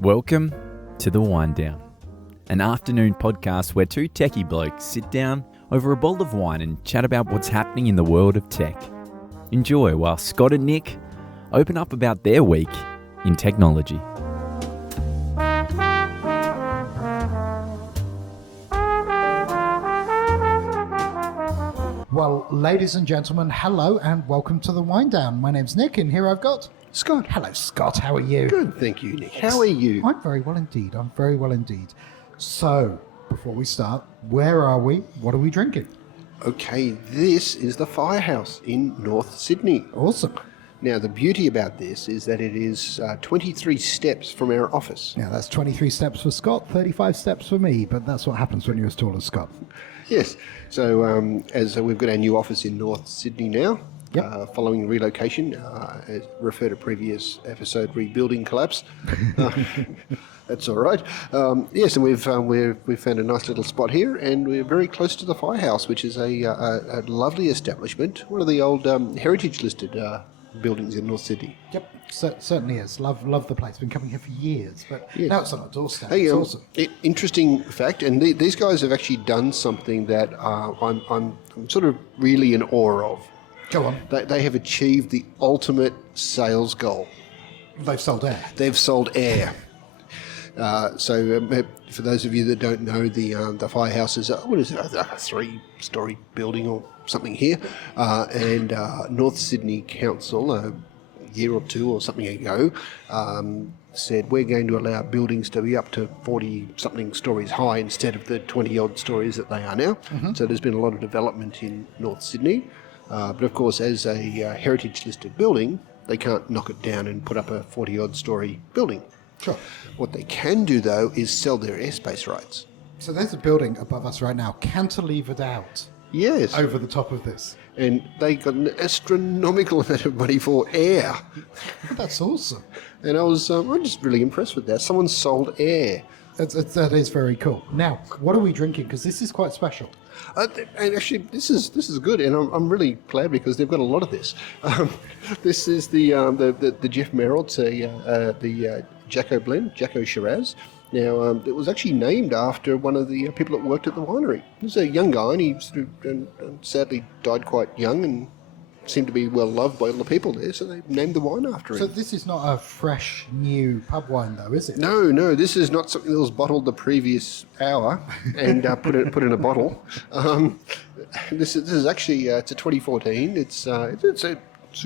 Welcome to the WineDown, an afternoon podcast where two techie blokes sit down over a bowl of wine and chat about what's happening in the world of tech. Enjoy while Scott and Nick open up about their week in technology. Well, ladies and gentlemen, hello and welcome to the WineDown. My name's Nick and here I've got Scott. Hello, Scott. How are you? Good, thank you, Nick. How are you? I'm very well indeed. So, before we start, where are we? What are we drinking? Okay, this is the Firehouse in North Sydney. Awesome. Now, the beauty about this is that it is 23 steps from our office. Now, that's 23 steps for Scott, 35 steps for me, but that's what happens when you're as tall as Scott. Yes, so as we've got our new office in North Sydney now, following relocation, as refer to previous episode, rebuilding collapse. That's all right. Yes, and we've found a nice little spot here, and we're very close to the Firehouse, which is a lovely establishment, one of the old heritage listed buildings in North Sydney. Yep, certainly is. Love the place. Been coming here for years, but Yes. now it's on our doorstep. Hey, It's awesome. Interesting fact, and these guys have actually done something that I'm sort of really in awe of. Go on. They have achieved the ultimate sales goal. They've sold air. They've sold air. So for those of you that don't know, the Firehouse is a 3-story building or something here, and North Sydney Council a year or two or something ago said we're going to allow buildings to be up to 40-something stories high instead of the 20-odd stories that they are now. Mm-hmm. So there's been a lot of development in North Sydney, but of course as a heritage listed building, they can't knock it down and put up a 40-odd story building. Sure. What they can do, though, is sell their airspace rights. So there's a building above us right now, cantilevered out. Yes. Over the top of this. And they got an astronomical amount of money for air. That's awesome. And I'm just really impressed with that. Someone sold air. That is very cool. Now, what are we drinking? Because this is quite special. And actually, this is good, and I'm really glad because they've got a lot of this. This is the Jeff Merrill, the Jacko blend, Jacko Shiraz. Now, it was actually named after one of the people that worked at the winery. He was a young guy, and he sadly died quite young and seemed to be well loved by all the people there, so they named the wine after him. So this is not a fresh, new pub wine, though, is it? No, this is not something that was bottled the previous hour and put in a bottle. This is actually it's a 2014. It's a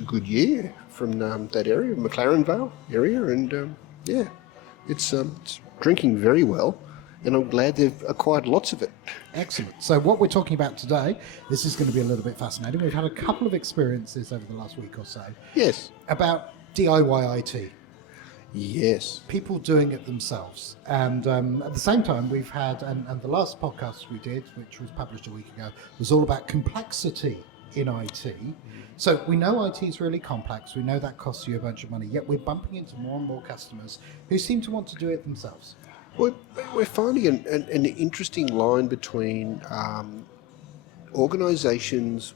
good year from that area, McLaren Vale area, and it's drinking very well, and I'm glad they've acquired lots of it. Excellent. So what we're talking about today, this is going to be a little bit fascinating. We've had a couple of experiences over the last week or so. Yes. About DIY IT. Yes. People doing it themselves. And at the same time, we've had, and the last podcast we did, which was published a week ago, was all about complexity in IT. So we know IT is really complex. We know that costs you a bunch of money, yet we're bumping into more and more customers who seem to want to do it themselves. We're finding an interesting line between organisations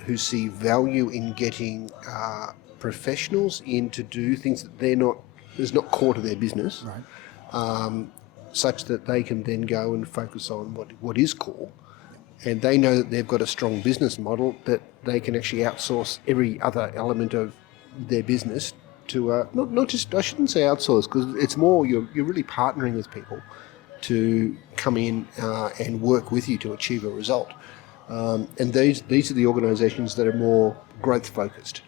who see value in getting professionals in to do things that is not core to their business, Right. such that they can then go and focus on what is core. And they know that they've got a strong business model that they can actually outsource every other element of their business to not just, I shouldn't say outsource, because it's more you're really partnering with people to come in and work with you to achieve a result. And these are the organisations that are more growth focused.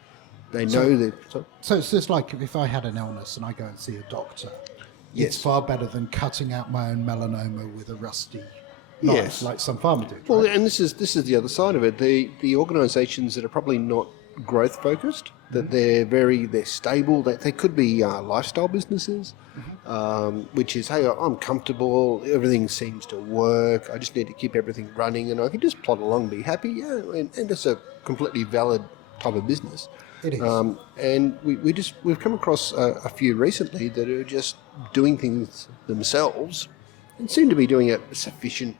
They know that. So it's just like if I had an illness and I go and see a doctor, Yes. it's far better than cutting out my own melanoma with a rusty knife, Yes. like some farmer did. Well, Right? and this is the other side of it. The organisations that are probably not growth focused, that they're stable. They could be lifestyle businesses, which is, hey, I'm comfortable. Everything seems to work. I just need to keep everything running, and I can just plod along, be happy. Yeah, and it's a completely valid type of business. It is. And we've come across a few recently that are just doing things themselves and seem to be doing a sufficient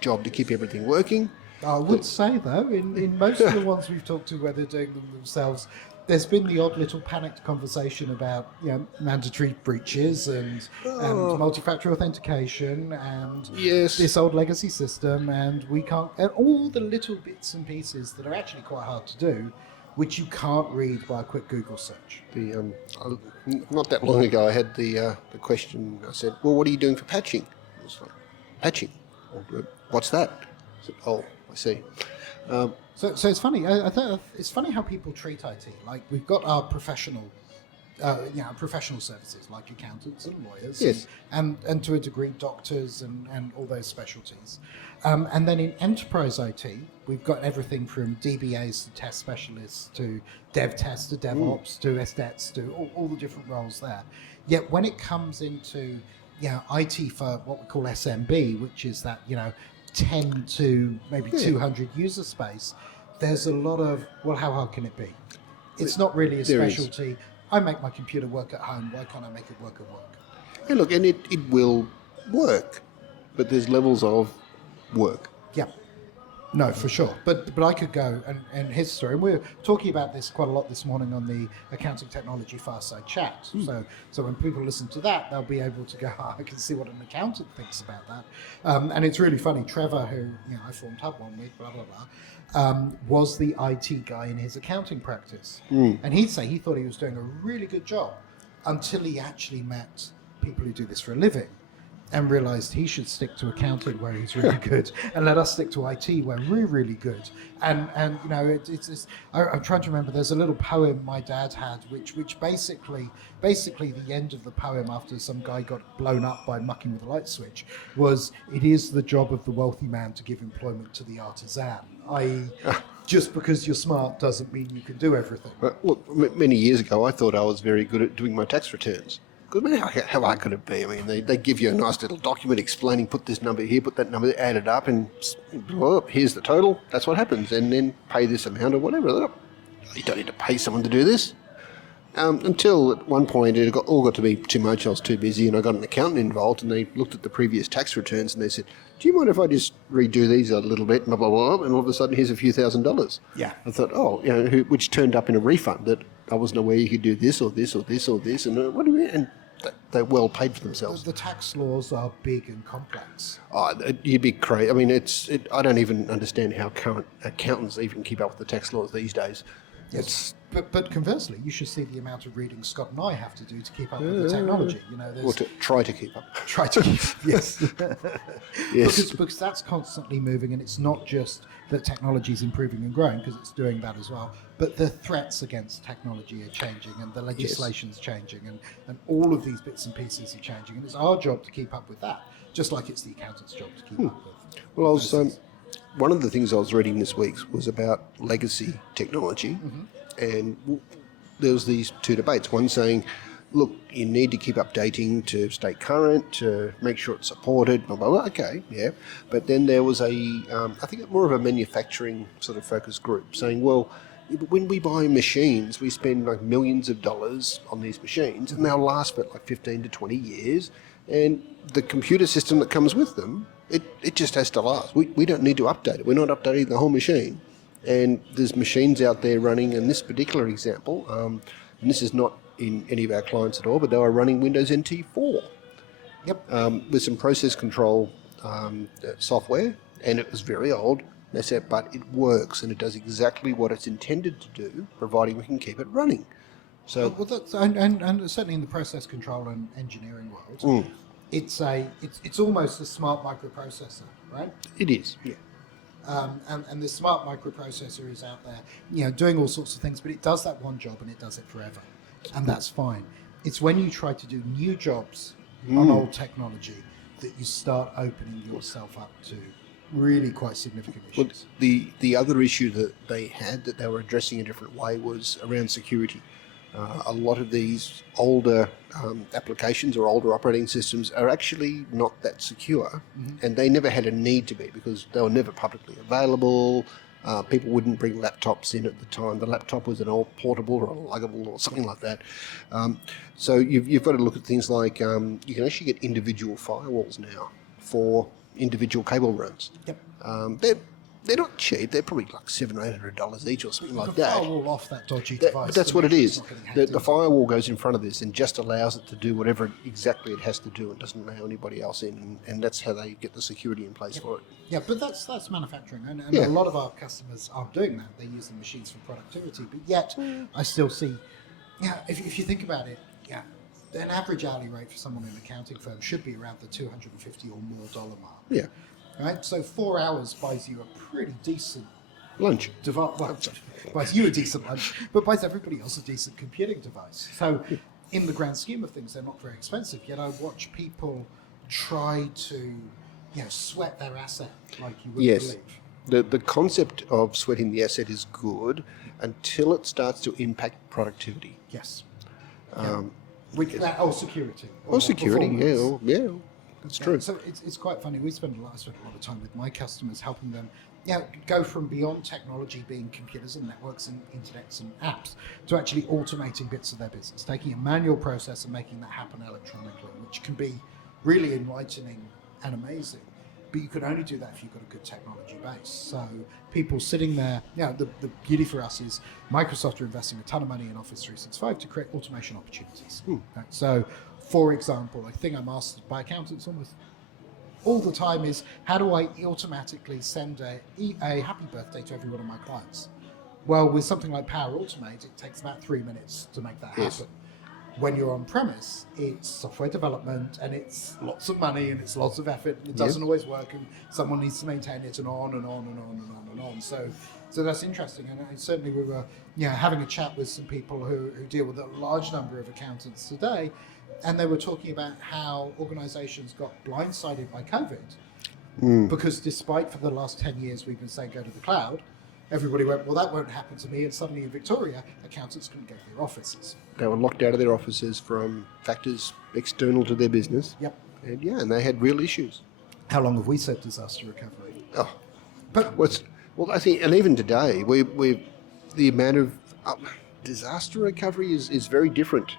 job to keep everything working. I would say, though, in most of the ones we've talked to where they're doing them themselves, there's been the odd little panicked conversation about mandatory breaches and multi-factor authentication and Yes. this old legacy system, and we can't, and all the little bits and pieces that are actually quite hard to do, which you can't read by a quick Google search. Not that long ago, I had the question. I said, "Well, what are you doing for patching?" It was like, "Patching? What's that?" I said, "Oh, I see." So it's funny. I thought it's funny how people treat IT. Like we've got our professional services like accountants and lawyers, Yes. and to a degree doctors and all those specialties. And then in enterprise IT, we've got everything from DBAs to test specialists to dev test to DevOps to SDETs to all the different roles there. Yet when it comes into IT for what we call SMB, which is that 10 to maybe 200 user space, there's a lot of, well, how hard can it be? It's not really a specialty. I make my computer work at home. Why can't I make it work at work? Hey, look, and it will work, but there's levels of work. Yeah. No, for sure. But I could go and here's the story. And we're talking about this quite a lot this morning on the Accounting Technology Fireside Chat. So when people listen to that, they'll be able to go, I can see what an accountant thinks about that. And it's really funny. Trevor, who I formed HubOne with, blah, blah, blah, was the IT guy in his accounting practice. And he'd say he thought he was doing a really good job until he actually met people who do this for a living. And realised he should stick to accounting where he's really good, and let us stick to IT where we're really good. And it's I'm trying to remember. There's a little poem my dad had, which basically the end of the poem after some guy got blown up by mucking with a light switch was, "It is the job of the wealthy man to give employment to the artisan." I.e., just because you're smart doesn't mean you can do everything. Look, many years ago, I thought I was very good at doing my tax returns. Good, man, how hard could it be? I mean, they give you a nice little document explaining, put this number here, put that number there, add it up, and well, here's the total. That's what happens. And then pay this amount or whatever. You don't need to pay someone to do this. Until at one point it all got to be too much. I was too busy, and I got an accountant involved, and they looked at the previous tax returns, and they said, "Do you mind if I just redo these a little bit?" Blah, blah, blah, and all of a sudden, here's a few $1,000s. Yeah. I thought, which turned up in a refund that I wasn't aware you could do this or this or this or this, and what do we? And they well paid for themselves. The tax laws are big and complex. Oh, you'd be crazy. I mean, I don't even understand how current accountants even keep up with the tax laws these days. Yes, but conversely, you should see the amount of reading Scott and I have to do to keep up with the technology. Or to try to keep up. Try to keep yes. Yes. Because that's constantly moving, and it's not just that technology is improving and growing, because it's doing that as well, but the threats against technology are changing, and the legislation's changing, and all of these bits and pieces are changing, and it's our job to keep up with that, just like it's the accountant's job to keep up with. Well, I was one of the things I was reading this week was about legacy technology, and there was these two debates. One saying, look, you need to keep updating to stay current, to make sure it's supported, blah, blah, blah. Okay, yeah. But then there was I think more of a manufacturing sort of focus group saying, well, when we buy machines, we spend like millions of dollars on these machines, and they'll last for like 15 to 20 years. And the computer system that comes with them, it just has to last. We don't need to update it. We're not updating the whole machine. And there's machines out there running, in this particular example, and this is not in any of our clients at all, but they were running Windows NT 4. Yep. With some process control software, and it was very old. They said, but it works, and it does exactly what it's intended to do, providing we can keep it running. So, well, that's, and certainly in the process control and engineering world, it's almost a smart microprocessor, right? it is, yeah. And this smart microprocessor is out there, doing all sorts of things, but it does that one job and it does it forever, and that's fine. It's when you try to do new jobs on old technology that you start opening yourself up to really quite significant issues. Well, the other issue that they had that they were addressing a different way was around security. A lot of these older applications or older operating systems are actually not that secure, and they never had a need to be because they were never publicly available. People wouldn't bring laptops in at the time. The laptop was an old portable or a luggable or something like that. So you've got to look at things like you can actually get individual firewalls now for individual cable runs. Yep. they're not cheap. They're probably like $700 or $800 each or something like that. Firewall off that dodgy device. But that's what it is. It's not getting hacked The firewall goes in front of this and just allows it to do whatever exactly it has to do and doesn't allow anybody else in. And that's how they get the security in place for it. Yeah, but that's manufacturing, and Yeah. a lot of our customers aren't doing that. They're using machines for productivity, but yet I still see, if you think about it, an average hourly rate for someone in an accounting firm should be around the $250 or more mark. Yeah. Right, so 4 hours buys you a pretty decent Lunch. device. Well, buys you a decent lunch, but buys everybody else a decent computing device. So, in the grand scheme of things, they're not very expensive. Yet I watch people try to, sweat their asset like you wouldn't Yes. believe. The concept of sweating the asset is good until it starts to impact productivity. Yes. Security. Or security, performance. yeah, that's true. So it's quite funny. I spend a lot of time with my customers, helping them go from beyond technology being computers and networks and internets and apps to actually automating bits of their business, taking a manual process and making that happen electronically, which can be really enlightening and amazing. But you can only do that if you've got a good technology base. So people sitting there, the beauty for us is Microsoft are investing a ton of money in Office 365 to create automation opportunities. Right? So, for example, a thing I'm asked by accountants almost all the time is, how do I automatically send a happy birthday to every one of my clients? Well, with something like Power Automate, it takes about 3 minutes to make that happen. When you're on premise, it's software development and it's lots of money and it's lots of effort and it doesn't always work and someone needs to maintain it and on and on and on and on and on. So that's interesting. And certainly we were having a chat with some people who deal with a large number of accountants today, and they were talking about how organizations got blindsided by COVID because despite for the last 10 years we've been saying go to the cloud, everybody went, well, that won't happen to me. And suddenly in Victoria, accountants couldn't go to their offices. They were locked out of their offices from factors external to their business. Yep. And they had real issues. How long have we said disaster recovery? Oh, But well, I think, and even today, the amount of disaster recovery is very different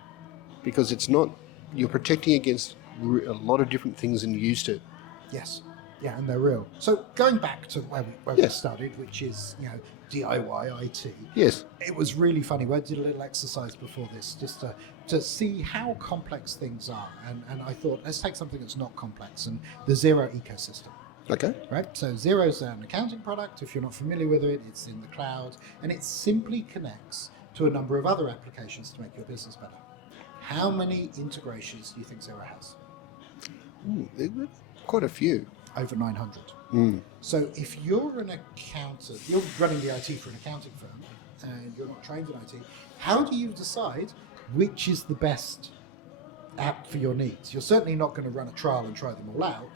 because it's not, you're protecting against a lot of different things than you used to. yes. Yeah, and they're real. So going back to where we started, which is DIY IT. Yes. It was really funny. We did a little exercise before this just to see how complex things are, and I thought let's take something that's not complex, and the Xero ecosystem. Okay. Right. So Xero's an accounting product. If you're not familiar with it, it's in the cloud, and it simply connects to a number of other applications to make your business better. How many integrations do you think Xero has? Quite a few. Over 900. So if you're an accountant, you're running the IT for an accounting firm, and you're not trained in IT, how do you decide which is the best app for your needs? You're certainly not going to run a trial and try them all out.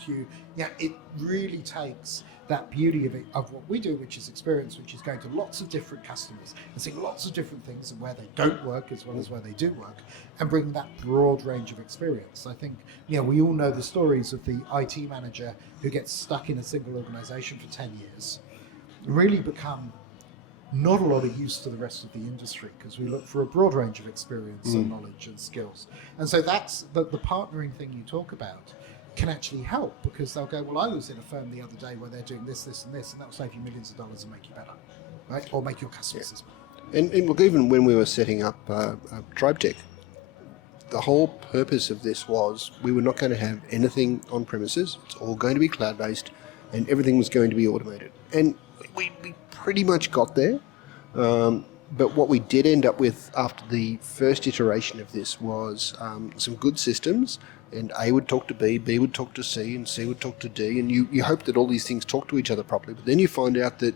It really takes that beauty of what we do, which is experience, which is going to lots of different customers and seeing lots of different things and where they don't work as well as where they do work, and bringing that broad range of experience. I think we all know the stories of the IT manager who gets stuck in a single organization for 10 years, really become not a lot of use to the rest of the industry because we look for a broad range of experience and knowledge and skills. And so that's the partnering thing you talk about can actually help, because they'll go, well, I was in a firm the other day where they're doing this, this, and this, and that'll save you millions of dollars and make you better, right? Or make your customers better. And look, even when we were setting up TribeTech, the whole purpose of this was we were not going to have anything on premises. It's all going to be cloud-based, and everything was going to be automated. And we pretty much got there. But what we did end up with after the first iteration of this was some good systems, and A would talk to B would talk to C, and C would talk to D, and you hope that all these things talk to each other properly. But then you find out that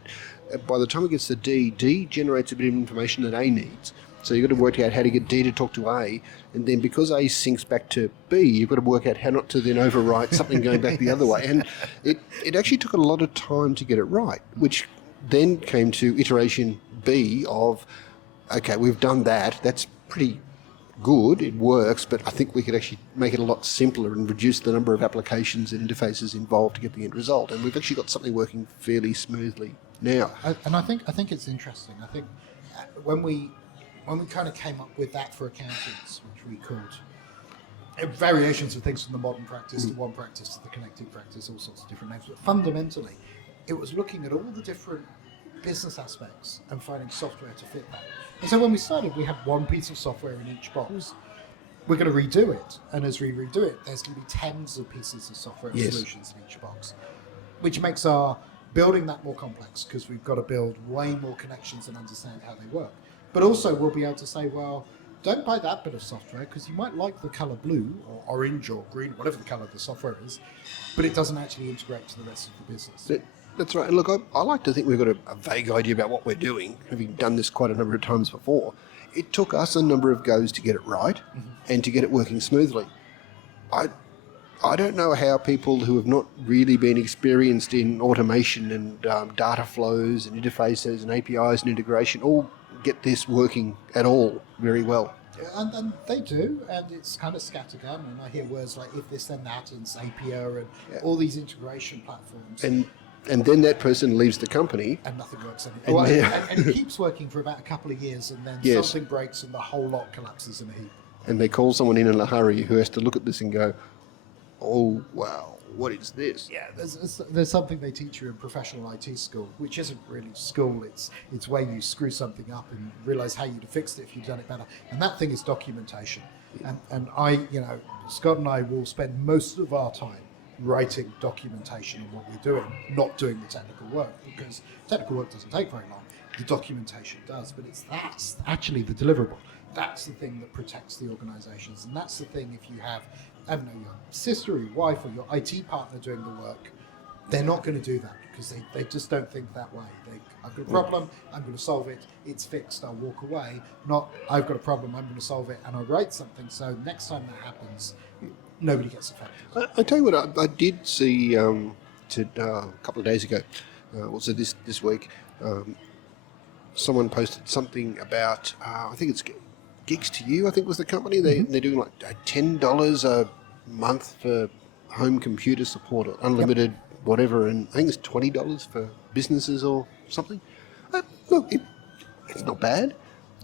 by the time it gets to D generates a bit of information that A needs. So you've got to work out how to get D to talk to A, and then because A syncs back to B, you've got to work out how not to then overwrite something going back the other way. And it actually took a lot of time to get it right, which then came to iteration B of, okay, we've done that. That's pretty good. It works, but I think we could actually make it a lot simpler and reduce the number of applications and interfaces involved to get the end result. And we've actually got something working fairly smoothly now. And I think it's interesting. I think when we kind of came up with that for accountants, which we called variations of things from the modern practice to one practice to the connected practice, all sorts of different names, but fundamentally, it was looking at all the different business aspects and finding software to fit that. And so when we started, we had one piece of software in each box. We're going to redo it, and as we redo it, there's going to be tens of pieces of software and solutions in each box, which makes our building that more complex because we've got to build way more connections and understand how they work. But also we'll be able to say, well, don't buy that bit of software because you might like the color blue or orange or green, whatever the color the software is, but it doesn't actually integrate to the rest of the business. That's right. And look, I like to think we've got a vague idea about what we're doing, having done this quite a number of times before. It took us a number of goes to get it right and to get it working smoothly. I don't know how people who have not really been experienced in automation and data flows and interfaces and APIs and integration all get this working at all very well. And they do, and it's kind of scattergun, and I hear words like if this then that and Zapier and all these integration platforms. And then that person leaves the company. And nothing works anymore. And it keeps working for about a couple of years, and then something breaks and the whole lot collapses in a heap. And they call someone in a hurry who has to look at this and go, oh, wow, what is this? Yeah, there's something they teach you in professional IT school, which isn't really school. It's where you screw something up and realize how you'd have fixed it if you'd done it better. And that thing is documentation. And Scott and I will spend most of our time writing documentation on what we're doing, not doing the technical work, because technical work doesn't take very long. The documentation does, but that's actually the deliverable. That's the thing that protects the organizations. And that's the thing if you have, I don't know, your sister or your wife or your IT partner doing the work, they're not going to do that because they just don't think that way. I've got a problem, I'm going to solve it, it's fixed, I'll walk away. Not, I've got a problem, I'm going to solve it, and I write something, so next time that happens, nobody gets affected. I tell you what, I did see a couple of days ago, also this week, someone posted something about, I think it's Geeks To You, I think was the company. They're doing like $10 a month for home computer support, or unlimited whatever, and I think it's $20 for businesses or something. Look, it's not bad.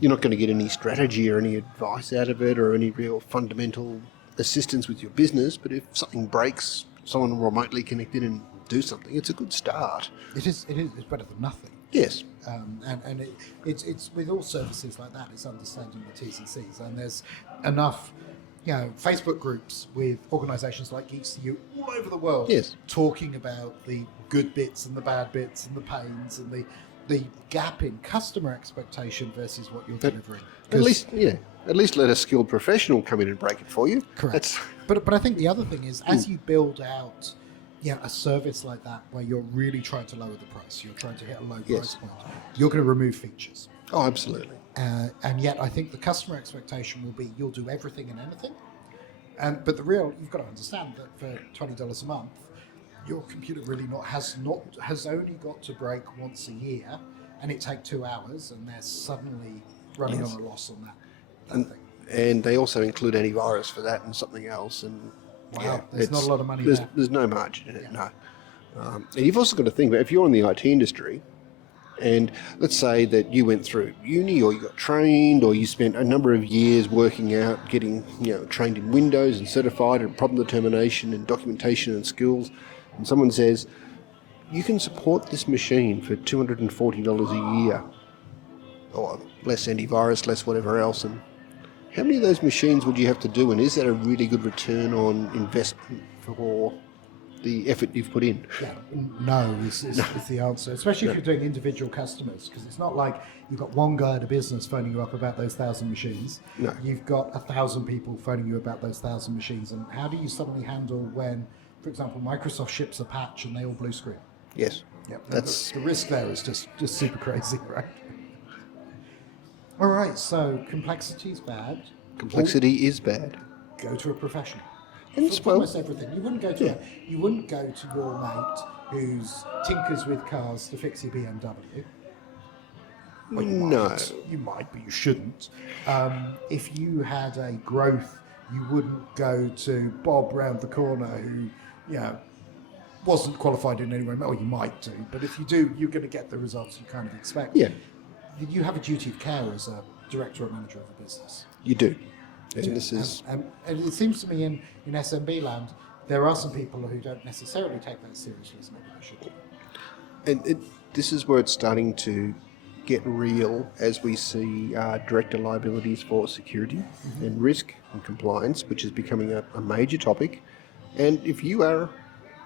You're not going to get any strategy or any advice out of it or any real fundamental assistance with your business, but if something breaks, someone remotely connect in and do something, it's a good start. It's better than nothing. Yes. And it's with all services like that, it's understanding the T's and C's, and there's enough, Facebook groups with organisations like Geeks To You all over the world talking about the good bits and the bad bits and the pains and the gap in customer expectation versus what you're delivering. At least let a skilled professional come in and break it for you. Correct. But I think the other thing is, as you build out a service like that where you're really trying to lower the price, you're trying to hit a low price point, you're going to remove features. Oh, absolutely. And yet I think the customer expectation will be you'll do everything and anything. But you've got to understand that for $20 a month, your computer really has only got to break once a year, and it take 2 hours, and they're suddenly running on a loss on that thing. And they also include antivirus for that and something else. And there's not a lot of money there. there. There's no margin in it, no. And you've also got to think about, if you're in the IT industry, and let's say that you went through uni or you got trained or you spent a number of years working out, getting trained in Windows and certified in problem determination and documentation and skills, and someone says, you can support this machine for $240 a year, or less antivirus, less whatever else, and how many of those machines would you have to do, and is that a really good return on investment for the effort you've put in? No is the answer, especially if you're doing individual customers, because it's not like you've got one guy at a business phoning you up about those 1,000 machines. No. You've got 1,000 people phoning you about those 1,000 machines, and how do you suddenly handle when, for example, Microsoft ships a patch and they all blue screen? Yes. Yep. That's the risk there is just super crazy, right? All right, so complexity is bad. Complexity is bad. Go to a professional. And for almost everything. You wouldn't go to your mate who's tinkers with cars to fix your BMW. Well, you might, but you shouldn't. If you had a growth, you wouldn't go to Bob round the corner who, wasn't qualified in any way. Well, you might do, but if you do, you're going to get the results you kind of expect. Yeah. You have a duty of care as a director or manager of a business. You do. And this is... And it seems to me in SMB land, there are some people who don't necessarily take that seriously as maybe they should. This is where it's starting to get real as we see director liabilities for security and risk and compliance, which is becoming a major topic. And if you are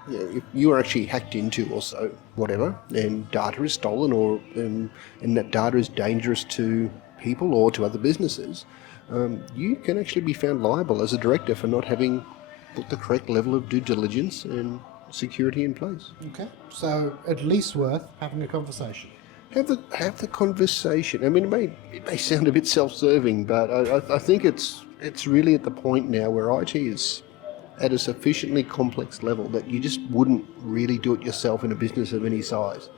if you are actually hacked into or so, whatever, and data is stolen or and that data is dangerous to people or to other businesses, you can actually be found liable as a director for not having put the correct level of due diligence and security in place. Okay, so at least worth having a conversation. Have the conversation. I mean, it may sound a bit self-serving, but I think it's really at the point now where IT is at a sufficiently complex level that you just wouldn't really do it yourself in a business of any size.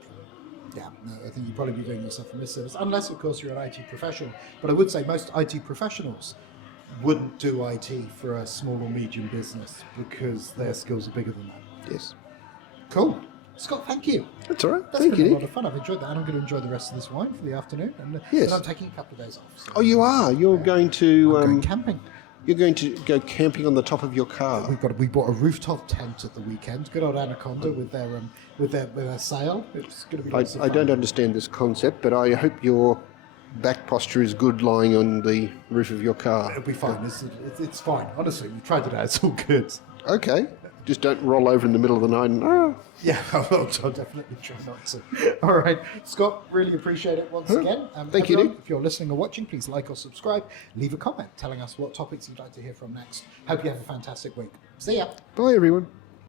Yeah, no, I think you'd probably be doing yourself a misservice, unless, of course, you're an IT professional. But I would say most IT professionals wouldn't do IT for a small or medium business because their skills are bigger than that. Yes. Cool. Scott, thank you. That's all right. That's Thank been you, a lot of fun. I've enjoyed that, and I'm going to enjoy the rest of this wine for the afternoon. And, Yes. and I'm taking a couple of days off. So Oh, you are? You're going to... I'm going camping. You're going to go camping on the top of your car. We bought a rooftop tent at the weekend. Good old Anaconda with their sail. It's going to be lots of I fun. don't understand this concept, but I hope your back posture is good lying on the roof of your car. It'll be fine. It's fine. Honestly, we've tried it out. It's all good. Okay. Just don't roll over in the middle of the night and... Yeah, I'll definitely try not to. All right, Scott, really appreciate it once again. Thank you, everyone, Nick. if you're listening or watching, please like or subscribe. Leave a comment telling us what topics you'd like to hear from next. Hope you have a fantastic week. See ya. Bye, everyone.